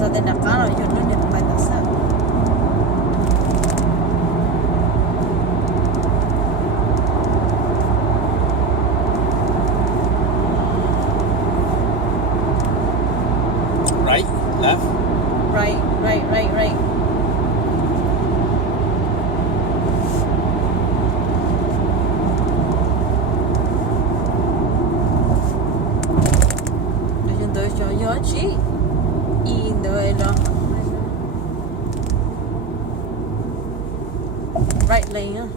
sao tên đặc cá rồi cho nó đẹp bài đặc sao Right, left. right Yo estoy yo sí y no right lane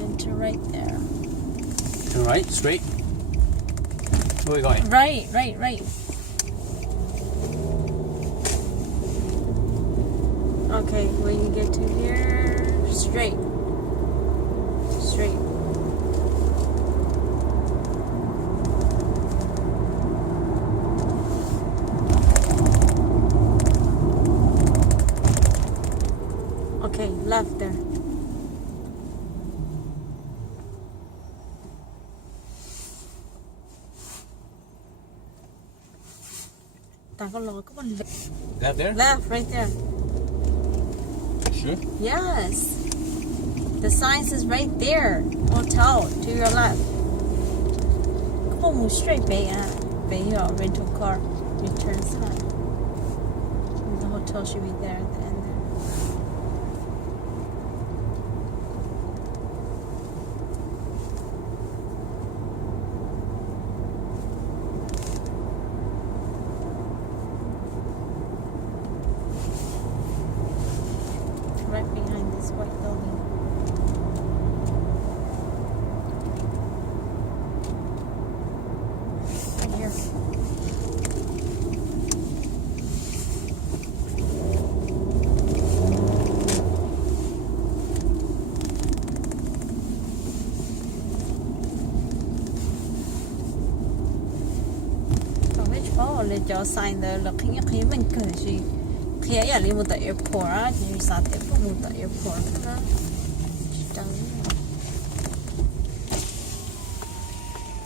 into right there To right, straight. Where are we going? right okay when you get to here straight okay left there ta có lối có bên Left there? left right there Sure. yes the sign is right there hotel to your left come on move straight bay your rental car return sign the hotel should be there at the end there right behind this white building. Right here. Còn cái chỗ là cho sign there là khi mình cười gì khi ấy là đi một tại airport á, thì sao tiếp một tại airport đó, chỉ